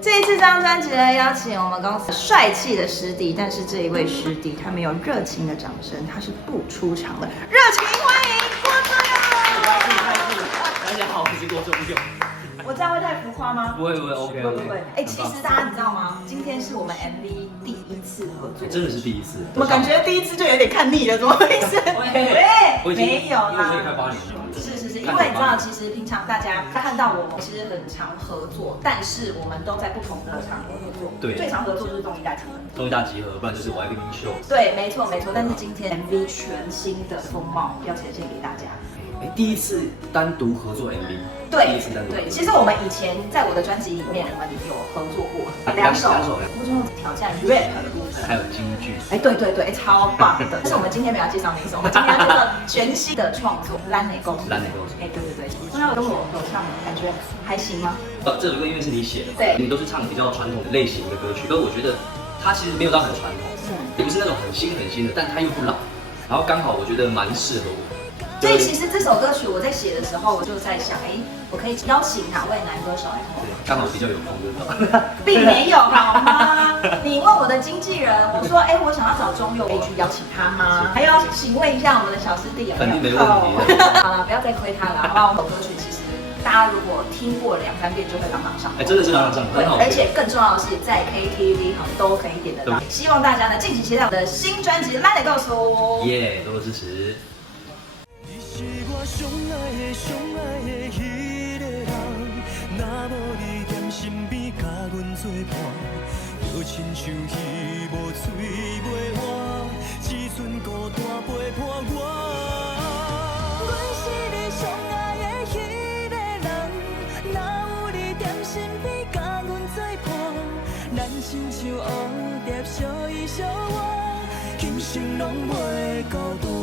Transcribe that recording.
这一次这张专辑呢，邀请我们公司帅气的师弟，但是这一位师弟他没有热情的掌声，他是不出场的。热情欢迎郭正佑。大家好，我是郭正佑。我这样会太浮夸吗？不会，OK。不会。哎，其实大家你知道吗？今天是我们 MV 第一次合作，真的是第一次。我感觉第一次就有点看腻了，怎么回事？没有啦。因为我也快8年了。是，因为你知道，其实平常大家看到我们其实很常合作，但是我们都在不同的场合合作。对，最常合作就是综艺大集合。综艺大集合，不然就是我爱跟你秀。对，没错。但是今天 MV 全新的风貌要呈现给大家。第一次单独合作 MV。对，其实我们以前在我的专辑里面，我们有合作过2首，郭正佑挑战 rap 的部分，还有京剧。对，超棒的。但是我们今天没有介绍那一首，我们今天这个全新的创作《蓝内沟》。对，正佑跟我合唱，感觉还行吗？这首歌因为是你写的，对，你都是唱比较传统的类型的歌曲，但我觉得它其实没有到很传统，也不是那种很新的，但它又不老，然后刚好我觉得蛮适合我。所以其实这首歌曲我在写的时候，我就在想，我可以邀请哪位男歌手来跟我合作？刚好比较有空，对吧？并没有好吗？你问我的经纪人，我说，我想要找中佑，可以去邀请他吗？还要请问一下我们的小师弟有没有？肯定没问题。好了，不要再亏他了，好不好？我们歌曲其实大家如果听过2、3遍，就会朗朗上口。真的是朗朗上口，很好。而且更重要的是，在 KTV 都可以点得到。希望大家呢敬请期待我的新专辑《烂的告诉》。耶，多多支持。是我上爱的迄个人，若无你踮身边甲阮作伴，就亲像鱼无嘴袂活，只剩孤单陪伴我。阮是你上爱的迄个人，若有你踮身边甲阮作伴，咱亲像蝴蝶相依相偎，今生拢袂孤单。